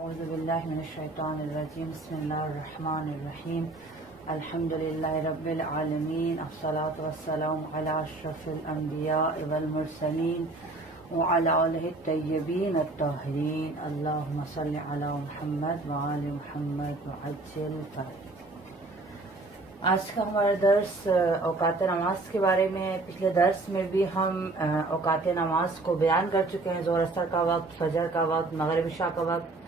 اعوذ باللہ من الشیطان الرجیم بسم اللہ الرحمن الرحیم الحمدللہ رب العالمین الصلاة والسلام علی اشرف الانبیاء والمرسلین وعلی آلہ الطیبین الطاہرین اللہم صل علی محمد وآل محمد وعجل فرجہ۔ آج کا ہمارا درس اوقات نماز کے بارے میں، پچھلے درس میں بھی ہم اوقات نماز کو بیان کر چکے ہیں، ظہر اثر کا وقت، فجر کا وقت، مغرب عشاء کا وقت۔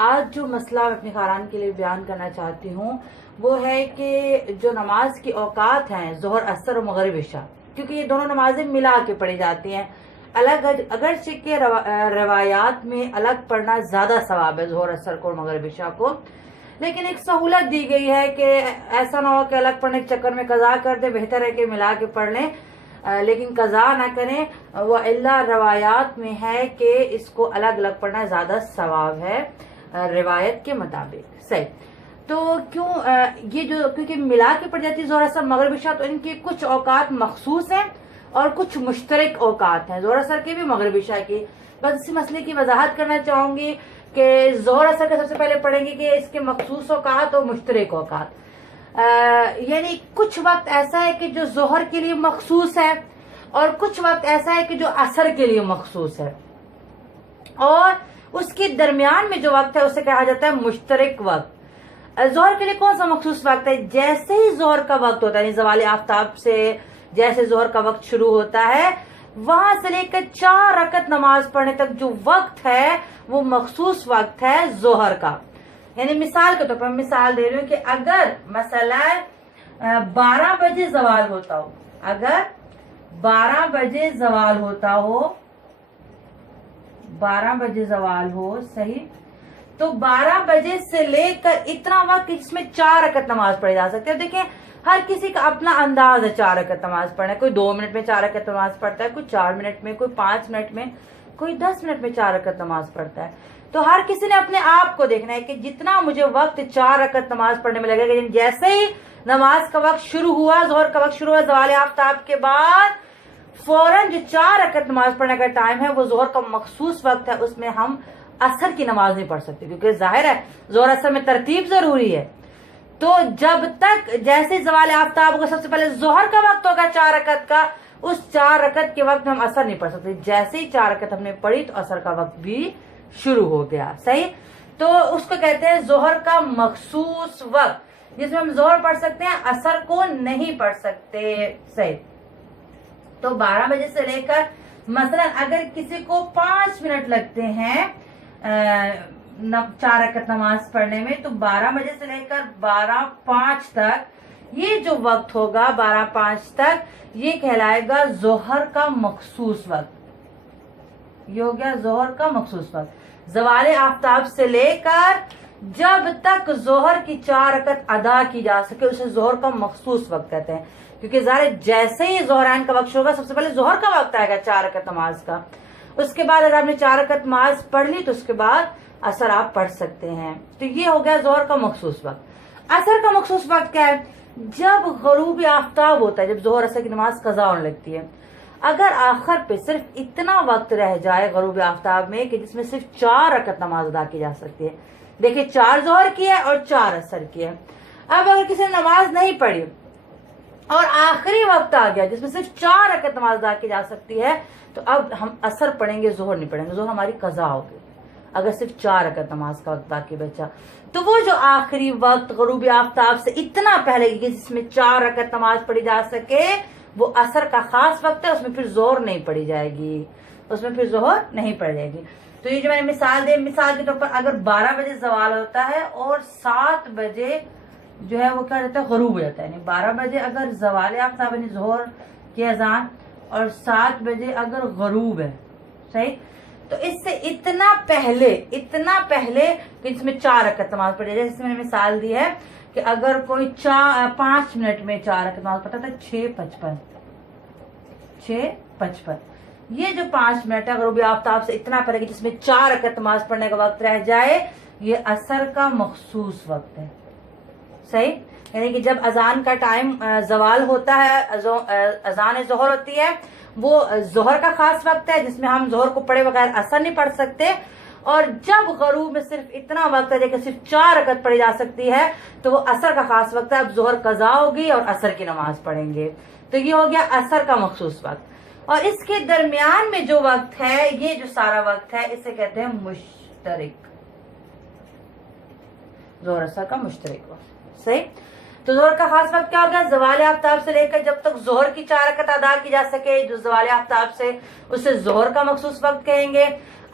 آج جو مسئلہ میں اپنے خاران کے لیے بیان کرنا چاہتی ہوں وہ ہے کہ جو نماز کی اوقات ہیں ظہر اثر اور مغرب عشاء، کیونکہ یہ دونوں نمازیں ملا کے پڑھی جاتی ہیں، الگ اگرچہ کہ روایات میں الگ پڑھنا زیادہ ثواب ہے ظہر اثر کو اور مغرب عشاء کو، لیکن ایک سہولت دی گئی ہے کہ ایسا نہ ہو کہ الگ پڑھنے کے چکر میں قضا کر دیں، بہتر ہے کہ ملا کے پڑھ لیں، لیکن قضا نہ کریں۔ وہ اللہ روایات میں ہے کہ اس کو الگ الگ پڑھنا زیادہ ثواب ہے روایت کے مطابق، صحیح۔ تو کیونکہ ملا کے پڑھ جاتی ہے ظہر اثر مغرب عشاء، تو ان کے کچھ اوقات مخصوص ہیں اور کچھ مشترک اوقات ہیں، ظہر اثر کے بھی مغرب عشاء کی۔ بس اسی مسئلے کی وضاحت کرنا چاہوں گی کہ ظہر اثر کا سب سے پہلے پڑھیں گے کہ اس کے مخصوص اوقات اور مشترک اوقات، یعنی کچھ وقت ایسا ہے کہ جو ظہر کے لیے مخصوص ہے اور کچھ وقت ایسا ہے کہ جو عصر کے لیے مخصوص ہے، اور اس کے درمیان میں جو وقت ہے اسے کہا جاتا ہے مشترک وقت۔ ظہر کے لیے کون سا مخصوص وقت ہے؟ جیسے ہی ظہر کا وقت ہوتا ہے، یعنی زوال آفتاب سے جیسے ظہر کا وقت شروع ہوتا ہے، وہاں سے لے کر 4 رکعت نماز پڑھنے تک جو وقت ہے وہ مخصوص وقت ہے ظہر کا۔ یعنی مثال کے طور پر مثال دے رہی ہوں کہ اگر مثلا 12 بجے زوال ہوتا ہو، اگر 12 بجے زوال ہوتا ہو، 12 بجے زوال ہو، صحیح، تو 12 بجے سے لے کر اتنا وقت جس میں 4 رکعت نماز پڑھی جا سکتی ہے۔ دیکھیں ہر کسی کا اپنا انداز ہے 4 رکعت نماز پڑھنا، کوئی 2 منٹ میں 4 رکعت نماز پڑھتا ہے، کوئی 4 منٹ میں، کوئی 5 منٹ میں، کوئی 10 منٹ میں 4 رکعت نماز پڑھتا ہے۔ تو ہر کسی نے اپنے آپ کو دیکھنا ہے کہ جتنا مجھے وقت 4 رکعت نماز پڑھنے میں لگے گا، جیسے ہی نماز کا وقت شروع ہوا، ظہر کا وقت شروع ہوا زوال آفتاب کے بعد، فوراً جو 4 رکعت نماز پڑھنے کا ٹائم ہے وہ ظہر کا مخصوص وقت ہے، اس میں ہم عصر کی نماز نہیں پڑھ سکتے، کیونکہ ظاہر ہے ظہر اثر میں ترتیب ضروری ہے۔ تو جب تک جیسے زوال آفتاب ہوگا، سب سے پہلے ظہر کا وقت ہوگا 4 رکعت کا، اس 4 رکعت کے وقت میں ہم عصر نہیں پڑھ سکتے۔ جیسے ہی 4 رکعت ہم نے پڑھی تو عصر کا وقت بھی شروع ہو گیا، صحیح۔ تو اس کو کہتے ہیں ظہر کا مخصوص وقت، جس میں ہم ظہر پڑھ سکتے ہیں، عصر کو نہیں پڑھ سکتے، صحیح۔ تو 12 بجے سے لے کر مثلا اگر کسی کو 5 منٹ لگتے ہیں 4 رکعت نماز پڑھنے میں، تو 12 بجے سے لے کر 12:05 تک یہ جو وقت ہوگا، 12:05 تک یہ کہلائے گا ظہر کا مخصوص وقت۔ یہ ہو گیا ظہر کا مخصوص وقت، زوال آفتاب سے لے کر جب تک ظہر کی 4 رکعت ادا کی جا سکے اسے ظہر کا مخصوص وقت کہتے ہیں، کیونکہ ظاہر جیسے ہی ظہران کا وقت ہوگا سب سے پہلے ظہر کا وقت آئے گا 4 رکعت نماز کا، اس کے بعد اگر آپ نے 4 رکعت نماز پڑھ لی تو اس کے بعد عصر آپ پڑھ سکتے ہیں۔ تو یہ ہو گیا ظہر کا مخصوص وقت۔ عصر کا مخصوص وقت کیا ہے؟ جب غروب آفتاب ہوتا ہے، جب ظہر عصر کی نماز قضا ہونے لگتی ہے، اگر آخر پہ صرف اتنا وقت رہ جائے غروب آفتاب میں کہ جس میں صرف 4 رکعت نماز ادا کی جا سکتی ہے، دیکھیں 4 ظہر کی ہے اور 4 عصر کی ہے۔ اب اگر کسی نے نماز نہیں پڑھی اور آخری وقت آ گیا جس میں صرف 4 رکعت نماز ادا کی جا سکتی ہے، تو اب ہم عصر پڑھیں گے، ظہر نہیں پڑھیں گے، ظہر ہماری قضا ہوگی اگر صرف 4 رکعت نماز کا وقت باقی بچا۔ تو وہ جو آخری وقت غروب آفتاب سے اتنا پہلے جس میں 4 رکعت نماز پڑھی جا سکے وہ عصر کا خاص وقت ہے، اس میں پھر ظہر نہیں پڑھی جائے گی، اس میں پھر ظہر نہیں پڑھی جائے گی۔ تو یہ جو میں نے مثال دی، مثال کے طور پر اگر 12 بجے زوال ہوتا ہے اور 7 بجے جو ہے وہ کیا جاتا ہے غروب ہو جاتا ہے، یعنی 12 بجے اگر زوال آفتاب یعنی ظہر کی اذان اور 7 بجے اگر غروب ہے، صحیح، تو اس سے اتنا پہلے کہ اس میں 4 رکعت نماز پڑھی جائے، جیسے میں نے مثال دی ہے کہ اگر کوئی 5 منٹ میں 4 رکعت نماز پڑھتا ہے 6:55 یہ جو 5 منٹ ہے غروب آفتاب سے اتنا پہلے کہ جس میں 4 رکعت نماز پڑھنے کا وقت رہ جائے، یہ عصر کا مخصوص وقت ہے، صحیح۔ یعنی کہ جب اذان کا ٹائم زوال ہوتا ہے، اذان ظہر ہوتی ہے، وہ ظہر کا خاص وقت ہے جس میں ہم ظہر کو پڑھے بغیر عصر نہیں پڑھ سکتے، اور جب غروب میں صرف اتنا وقت ہے کہ صرف 4 رکعت پڑھی جا سکتی ہے تو وہ عصر کا خاص وقت ہے. اب ظہر قضا ہوگی اور عصر کی نماز پڑھیں گے. تو یہ ہو گیا عصر کا مخصوص وقت. اور اس کے درمیان میں جو وقت ہے یہ جو سارا وقت ہے اسے کہتے ہیں مشترک. ظہر عصر کا مشترک وقت. صحیح. تو ظہر کا خاص وقت کیا ہوگا؟ زوال آفتاب سے لے کر جب تک ظہر کی 4 رکعت ادا کی جا سکے جو زوال آفتاب سے اسے ظہر کا مخصوص وقت کہیں گے.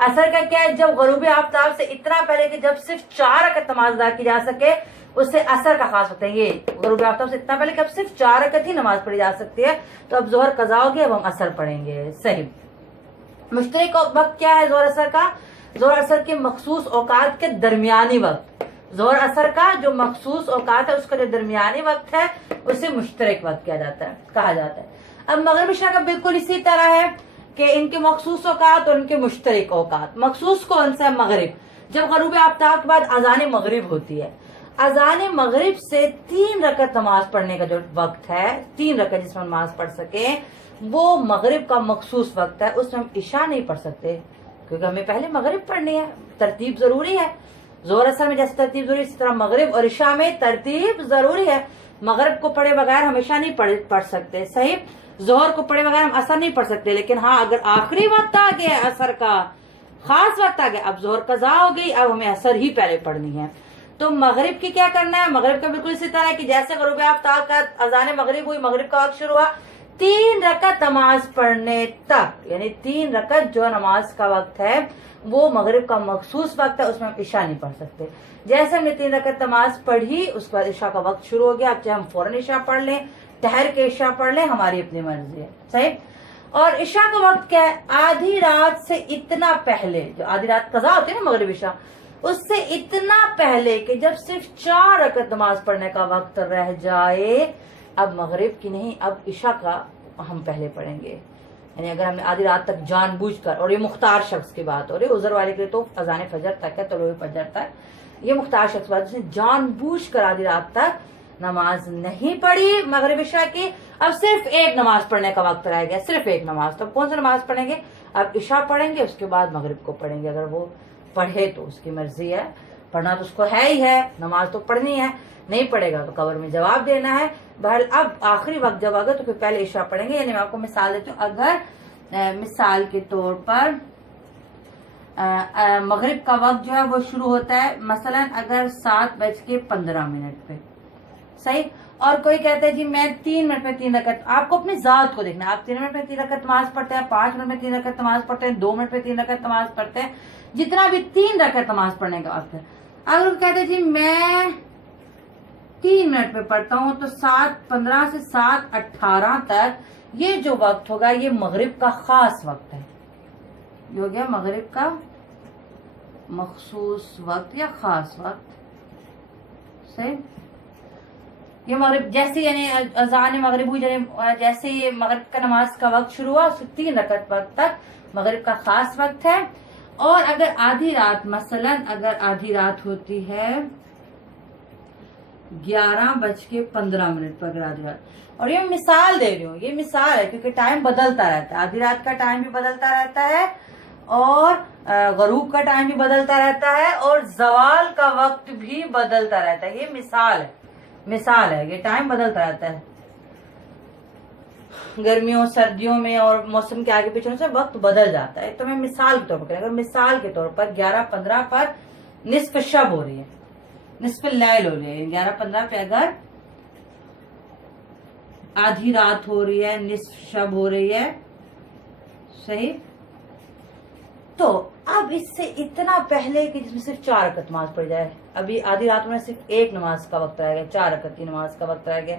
عصر کا کیا ہے؟ جب غروب آفتاب سے اتنا پہلے کہ جب صرف 4 رکعت نماز ادا کی جا سکے اسے عصر کا خاص وقت ہے. یہ غروب آفتاب سے اتنا پہلے کہ اب صرف 4 رکعت ہی نماز پڑھی جا سکتی ہے تو اب ظہر قضا ہوگی, اب ہم عصر پڑھیں گے. صحیح. مشترک وقت کیا ہے ظہر عصر کا؟ ظہر عصر کے مخصوص اوقات کے درمیانی وقت. ظہر عصر کا جو مخصوص اوقات ہے اس کا جو درمیانی وقت ہے اسے مشترک وقت کہا جاتا ہے. اب مغرب عشاء کا بالکل اسی طرح ہے کہ ان کے مخصوص اوقات اور ان کے مشترک اوقات. مخصوص کون سا ہے؟ مغرب. جب غروب آفتاب کے بعد اذان مغرب ہوتی ہے, اذان مغرب سے 3 رکعت نماز پڑھنے کا جو وقت ہے, 3 رکعت جس میں نماز پڑھ سکیں, وہ مغرب کا مخصوص وقت ہے. اس میں ہم عشاء نہیں پڑھ سکتے کیونکہ ہمیں پہلے مغرب پڑھنی ہے. ترتیب ضروری ہے. ظہر عصر میں جیسے ترتیب ضروری اسی طرح مغرب اور عشاء میں ترتیب ضروری ہے. مغرب کو پڑھے بغیر ہمیشہ نہیں پڑھ سکتے. صحیح. ظہر کو پڑھے بغیر ہم عصر نہیں پڑھ سکتے. لیکن ہاں اگر آخری وقت آ گیا عصر کا, خاص وقت آ گیا, اب ظہر قضا ہو گئی, اب ہمیں عصر ہی پہلے پڑھنی ہے. تو مغرب کی کیا کرنا ہے؟ مغرب کا بالکل اسی طرح ہے کہ جیسے غروب آفتاب کا اذان مغرب ہوئی, مغرب کا وقت شروع ہوا, 3 رکعت نماز پڑھنے تک, یعنی 3 رکعت جو نماز کا وقت ہے وہ مغرب کا مخصوص وقت ہے. اس میں ہم عشاء نہیں پڑھ سکتے. جیسے ہم نے 3 رکعت نماز پڑھی اس کے بعد عشاء کا وقت شروع ہو گیا. اب چاہے ہم فوراً عشاء پڑھ لیں, ٹہر کے عشاء پڑھ لیں, ہماری اپنی مرضی ہے. صحیح. اور عشاء کا وقت کیا ہے؟ آدھی رات سے اتنا پہلے, جو آدھی رات قضا ہوتی ہے نا مغرب عشاء, اس سے اتنا پہلے کہ جب صرف 4 رکعت نماز پڑھنے کا وقت رہ جائے, اب مغرب کی نہیں, اب عشاء کا ہم پہلے پڑھیں گے. یعنی اگر ہم نے آدھی رات تک جان بوجھ کر, اور یہ مختار شخص کی بات ہو رہی ہے, عذر والے کے لیے تو اذان فجر تک ہے, طلوع فجر تک, یہ مختار شخص بات, جس نے جان بوجھ کر آدھی رات تک نماز نہیں پڑھی مغرب عشاء کی, اب صرف ایک نماز پڑھنے کا وقت رہ گیا, صرف ایک نماز. تو اب کون سی نماز پڑھیں گے؟ اب عشاء پڑھیں گے, اس کے بعد مغرب کو پڑھیں گے. اگر وہ پڑھے تو اس کی مرضی ہے, پڑھنا تو اس کو ہے ہی ہے, نماز تو پڑھنی ہے. نہیں پڑھے گا تو قبر میں جواب دینا ہے. بہرحال اب آخری وقت جب آگا تو پھر پہلے عشاء پڑھیں گے. یعنی میں آپ کو مثال دیتی ہوں. اگر مثال کے طور پر مغرب کا وقت جو ہے وہ شروع ہوتا ہے مثلا اگر 7:15 پہ, صحیح, اور کوئی کہتا ہے جی میں 3 منٹ میں 3 رکعت, آپ کو اپنی ذات کو دیکھنا ہے, آپ 3 منٹ میں 3 رکعت نماز پڑھتے ہیں, 5 منٹ میں 3 رکعت نماز پڑھتے ہیں, 2 منٹ میں 3 رکعت نماز پڑھتے ہیں, جتنا بھی 3 رکعت نماز پڑھنے کا وقت ہے. اگر وہ کہتے ہیں جی میں 3 منٹ میں پڑھتا ہوں تو 7:15 سے 7:18 تک یہ جو وقت ہوگا یہ مغرب کا خاص وقت ہے. یہ ہو گیا مغرب کا مخصوص وقت یا خاص وقت. صحیح. یہ مغرب جیسے یعنی اذان مغرب ہوئی, جیسے یہ مغرب کا نماز کا وقت شروع ہوا اس سے 3 رکعت وقت تک مغرب کا خاص وقت ہے. اور اگر آدھی رات, مثلا اگر آدھی رات ہوتی ہے 11:15 پر, اگر آدھی رات, اور یہ مثال دے رہی ہوں, یہ مثال ہے کیونکہ ٹائم بدلتا رہتا ہے, آدھی رات کا ٹائم بھی بدلتا رہتا ہے اور غروب کا ٹائم بھی بدلتا رہتا ہے اور زوال کا وقت بھی بدلتا رہتا ہے. یہ مثال ہے, یہ ٹائم بدلتا رہتا ہے. گرمیوں سردیوں میں اور موسم کے آگے پیچھے سے وقت بدل جاتا ہے. تو میں مثال کے طور پر, اگر مثال کے طور پر 11:15 پر نصف شب ہو رہی ہے, نصف اللیل ہو رہی ہے, 11:15 پہ اگر آدھی رات ہو رہی ہے, نصف شب ہو رہی ہے, صحیح, تو اب اس سے اتنا پہلے کہ جس میں صرف 4 رکعت نماز پڑھ جائے, ابھی آدھی رات میں صرف ایک نماز کا وقت رہ گیا, 4 رکعت کی نماز کا وقت رہ گیا,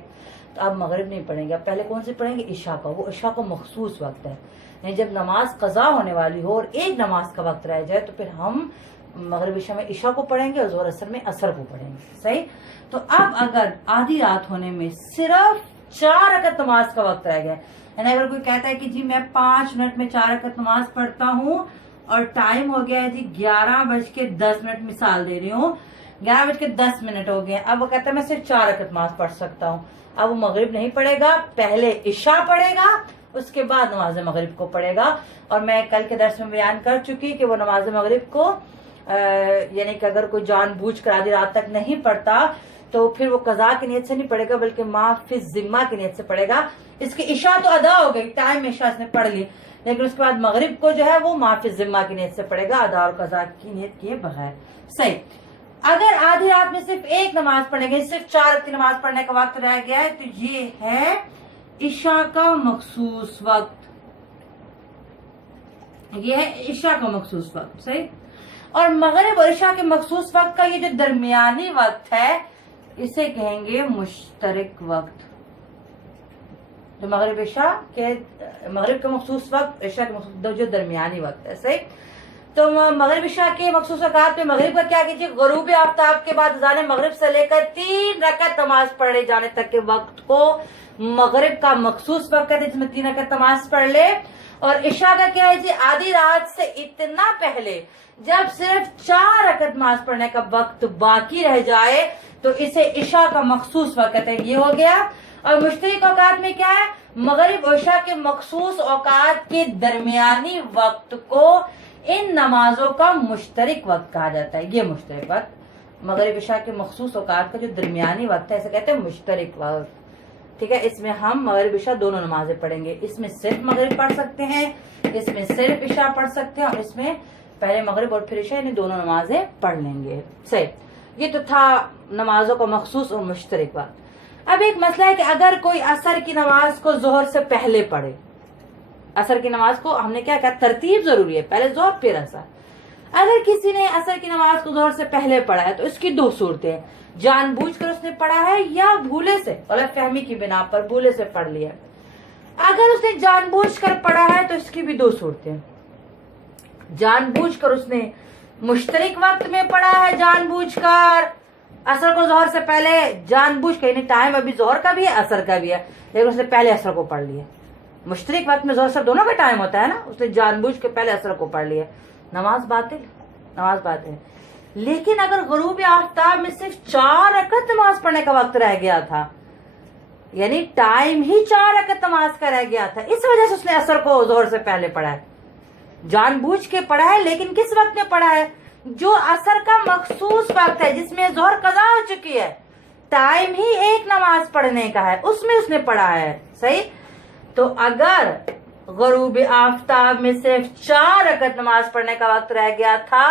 تو اب مغرب نہیں پڑھیں گے. اب پہلے کون سے پڑھیں گے؟ عشاء کا. وہ عشاء کا مخصوص وقت ہے, یعنی جب نماز قضا ہونے والی ہو اور ایک نماز کا وقت رہ جائے تو پھر ہم مغرب عشاء میں عشاء کو پڑھیں گے اور ظہر عصر میں عصر کو پڑھیں گے. صحیح. تو اب اگر آدھی رات ہونے میں صرف 4 رکعت نماز کا وقت رہ گیا, یعنی اگر کوئی کہتا ہے کہ جی میں 5 منٹ میں 4 رکعت نماز پڑھتا ہوں اور ٹائم ہو گیا ہے جی 11:10, مثال دے رہی ہوں, 11:10 ہو گئے, اب وہ کہتا ہے میں صرف 4 رکعت نماز پڑھ سکتا ہوں. اب وہ مغرب نہیں پڑھے گا, پہلے عشاء پڑھے گا, اس کے بعد نماز مغرب کو پڑھے گا. اور میں کل کے درس میں بیان کر چکی کہ وہ نماز مغرب کو یعنی کہ اگر کوئی جان بوجھ کر آدھی رات تک نہیں پڑھتا تو پھر وہ قضا کی نیت سے نہیں پڑھے گا بلکہ ما فی الذمہ کی نیت سے پڑھے گا. اس کی عشاء تو ادا ہو گئی, ٹائم عشاء اس نے پڑھ لی, لیکن اس کے بعد مغرب کو جو ہے وہ ما فی الذمہ کی نیت سے پڑھے گا, ادا اور قضا کی نیت کیے بغیر. صحیح. اگر آدھی رات میں صرف ایک نماز پڑھنے گئی, صرف 4 رکعت کی نماز پڑھنے کا وقت رہ گیا ہے, تو یہ ہے عشاء کا مخصوص وقت. یہ ہے عشاء کا مخصوص وقت. صحیح. اور مغرب اور عشاء کے مخصوص وقت کا یہ جو درمیانی وقت ہے اسے کہیں گے مشترک وقت. جو مغرب کے مخصوص وقت, عشاء کے مخصوص جو درمیانی وقت ہے. صحیح. تو مغرب عشاء کے مخصوص اوقات میں مغرب کا کیا کیجیے, غروب آفتاب کے بعد اذان مغرب سے لے کر 3 رکعت نماز پڑھے جانے تک کے وقت کو مغرب کا مخصوص وقت ہے, جس میں 3 رکعت نماز پڑھ لے. اور عشاء کا کیا ہے جی, آدھی رات سے اتنا پہلے جب صرف 4 رکعت نماز پڑھنے کا وقت باقی رہ جائے تو اسے عشاء کا مخصوص وقت ہے. یہ ہو گیا. اور مشترک اوقات میں کیا ہے, مغرب اور عشاء کے مخصوص اوقات کے درمیانی وقت کو ان نمازوں کا مشترک وقت کہا جاتا ہے. یہ مشترک وقت مغرب عشاء کے مخصوص اوقات کا جو درمیانی وقت ہے اسے کہتے ہیں مشترک وقت. ٹھیک ہے. اس میں ہم مغرب عشاء دونوں نمازیں پڑھیں گے. اس میں صرف مغرب پڑھ سکتے ہیں, اس میں صرف عشاء پڑھ سکتے ہیں, اور اس میں پہلے مغرب اور پھر عشاء, یعنی دونوں نمازیں پڑھ لیں گے. صحیح. یہ تو تھا نمازوں کا مخصوص اور مشترک وقت. اب ایک مسئلہ ہے کہ اگر کوئی عصر کی نماز کو ظہر سے پہلے پڑھے, عصر کی نماز کو ہم نے کیا کہا, ترتیب ضروری ہے, پہلے ظہر پھر عصر. اگر کسی نے عصر کی نماز کو ظہر سے پہلے پڑھا ہے تو اس کی 2 صورتیں ہیں, جان بوجھ کر اس نے پڑھا ہے یا بھولے سے, غلط فہمی کی بنا پر بھولے سے پڑھ لیا. اگر اس نے جان بوجھ کر پڑھا ہے تو اس کی بھی 2 صورتیں. جان بوجھ کر اس نے مشترک وقت میں پڑھا ہے, جان بوجھ کر عصر کو ظہر سے پہلے, جان بوجھ کر, یعنی ٹائم ابھی ظہر کا بھی ہے عصر کا بھی ہے, لیکن اس نے پہلے عصر کو پڑھ لیا. مشترک وقت میں ظہر سے دونوں کا ٹائم ہوتا ہے نا, اس نے جان بوجھ کے پہلے عصر کو پڑھ لیا, نماز باطل, نماز باطل. لیکن اگر غروب آفتاب میں صرف 4 رکعت نماز پڑھنے کا وقت رہ گیا تھا, یعنی ٹائم ہی 4 رکعت نماز کا رہ گیا تھا, اس وجہ سے اس نے عصر کو ظہر سے پہلے پڑھا ہے, جان بوجھ کے پڑھا ہے, لیکن کس وقت میں پڑھا ہے, جو عصر کا مخصوص وقت ہے جس میں ظہر قضا ہو چکی ہے, ٹائم ہی ایک نماز پڑھنے کا ہے, اس میں اس نے پڑھا ہے. صحیح. تو اگر غروب آفتاب میں صرف 4 رکعت نماز پڑھنے کا وقت رہ گیا تھا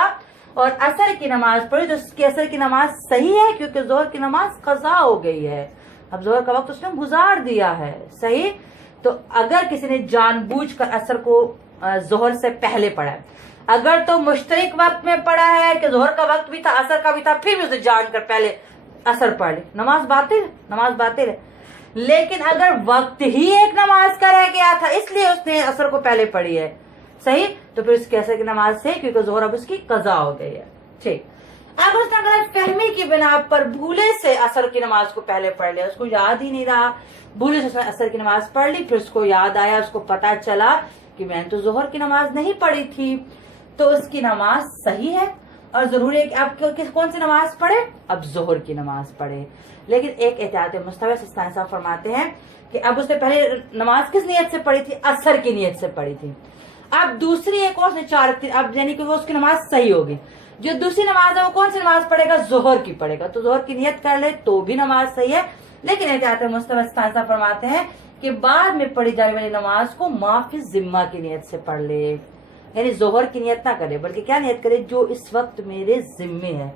اور عصر کی نماز پڑھی تو اس کی عصر کی نماز صحیح ہے, کیونکہ ظہر کی نماز قضا ہو گئی ہے, اب ظہر کا وقت اس نے گزار دیا ہے. صحیح. تو اگر کسی نے جان بوجھ کر عصر کو ظہر سے پہلے پڑھا ہے, اگر تو مشترک وقت میں پڑھا ہے کہ ظہر کا وقت بھی تھا عصر کا بھی تھا, پھر بھی اسے جان کر پہلے عصر پڑھ لی, نماز باطل, نماز باطل ہے. لیکن اگر وقت ہی ایک نماز کا رہ گیا تھا اس لیے اس نے عصر کو پہلے پڑھی ہے, صحیح, تو پھر اس کی عصر کی نماز سے, کیونکہ ظہر اب اس کی قضا ہو گئی ہے. ٹھیک. اگر اس نے غلط فہمی کی بنا پر بھولے سے عصر کی نماز کو پہلے پڑھ لیا, اس کو یاد ہی نہیں رہا, بھولے سے اس نے عصر کی نماز پڑھ لی, پھر اس کو یاد آیا, اس کو پتا چلا کہ میں نے تو ظہر کی نماز نہیں پڑھی تھی, تو اس کی نماز صحیح ہے. اور ضروری ہے کہ آپ کون سی نماز پڑھے, اب ظہر کی نماز پڑھے. لیکن ایک احتیاط مستوی سستانی صاحب فرماتے ہیں کہ اب اس نے پہلے نماز کس نیت سے پڑھی تھی, عصر کی نیت سے پڑھی تھی. اب دوسری ایک اور اس نے 4 رکعت, اب یعنی کہ وہ اس کی نماز صحیح ہوگی. جو دوسری نماز ہے وہ کون سی نماز پڑھے گا, ظہر کی پڑھے گا, تو ظہر کی نیت کر لے تو بھی نماز صحیح ہے. لیکن احتیاط مستوی سستانی صاحب فرماتے ہیں کہ بعد میں پڑھی جانے والی نماز کو ما فی الذمہ کی نیت سے پڑھ لے, یعنی ظہر کی نیت نہ کرے بلکہ کیا نیت کرے, جو اس وقت میرے ذمے ہے.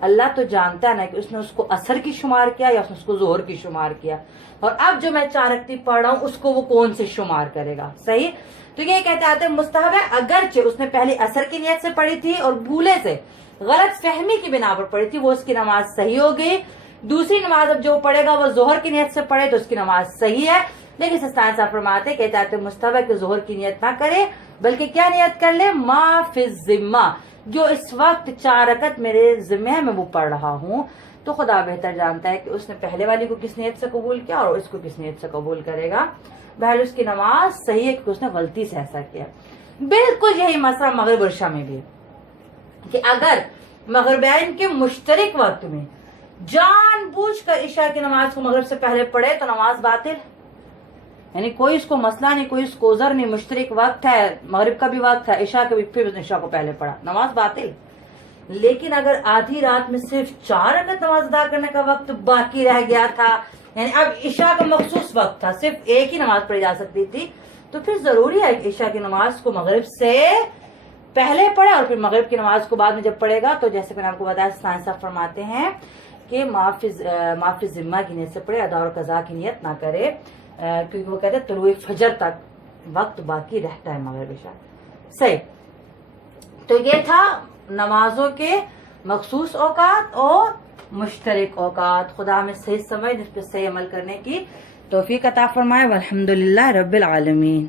اللہ تو جانتا ہے نا کہ اس نے اس کو عصر کی شمار کیا یا اس نے اس کو ظہر کی شمار کیا, اور اب جو میں 4 رکعت پڑھ رہا ہوں اس کو وہ کون سے شمار کرے گا. صحیح. تو یہ کہتے آتے ہیں مستحب ہے, اگرچہ اس نے پہلے عصر کی نیت سے پڑھی تھی اور بھولے سے غلط فہمی کی بنا پر پڑھی تھی, وہ اس کی نماز صحیح ہو گئی. دوسری نماز اب جو پڑھے گا وہ ظہر کی نیت سے پڑھے تو اس کی نماز صحیح ہے. لیکن سستانی صاحب فرماتے کہتے آتے مستحب ہے کہ ظہر کی نیت نہ کرے بلکہ کیا نیت کر لے, ما فی الذمہ, جو اس وقت 4 رکعت میرے ذمہ ہے میں وہ پڑھ رہا ہوں. تو خدا بہتر جانتا ہے کہ اس نے پہلے والی کو کس نیت سے قبول کیا اور اس کو کس نیت سے قبول کرے گا. بہرحال اس کی نماز صحیح ہے کہ اس نے غلطی سے ایسا کیا. بالکل یہی مسئلہ مغرب اور عشاء میں بھی, کہ اگر مغربین کے مشترک وقت میں جان بوجھ کر عشاء کی نماز کو مغرب سے پہلے پڑھے تو نماز باطل, یعنی کوئی اس کو مسئلہ نہیں, کوئی اس کو عذر نہیں, مشترک وقت ہے, مغرب کا بھی وقت ہے, عشاء کا بھی, پھر عشاء کو پہلے پڑھا, نماز باطل. لیکن اگر آدھی رات میں صرف 4 رکعت نماز ادا کرنے کا وقت باقی رہ گیا تھا، یعنی اب عشاء کا مخصوص وقت تھا، صرف ایک ہی نماز پڑھی جا سکتی تھی، تو پھر ضروری ہے کہ عشاء کی نماز کو مغرب سے پہلے پڑھے اور پھر مغرب کی نماز کو بعد میں جب پڑھے گا تو جیسے میں نے آپ کو بتایا سائنس صاحب فرماتے ہیں کہ معافی ذمہ کی نیت سے پڑھے، ادا اور قضا کی نیت نہ کرے، کیونکہ وہ کہتے ہیں طلوع فجر تک وقت باقی رہتا ہے مغرب عشاء۔ صحیح، تو یہ تھا نمازوں کے مخصوص اوقات اور مشترک اوقات۔ خدا ہمیں صحیح سمجھ، اس پہ صحیح عمل کرنے کی توفیق عطا فرمائے، والحمدللہ رب العالمین۔